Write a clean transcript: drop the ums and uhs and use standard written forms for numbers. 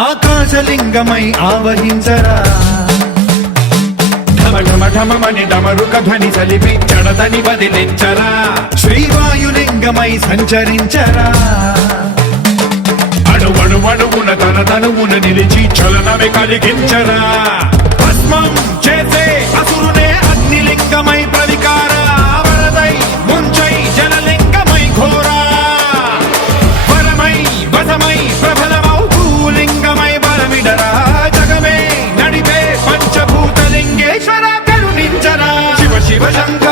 ఆకాశలింగమై ఆవహించరా ఢమఢమఢమని డమరుక ధ్వని సలిపి జడదని వదిలించరా శ్రీవాయులింగమై సంచరించరా అణువణువున తన తనువున నిలిచి చలనమే కలిగించరా భస్మం చేసే అసురునే అగ్నిలింగమై ప్రవికార వరదై ముంచై జలలింగమై ఘోరా వరమై వసమై ప్రబలమౌ భూలింగమై బలమిడరా జగమే నడిపే పంచభూతలింగేశ్వర కరుణించరా శివ శివ శంకర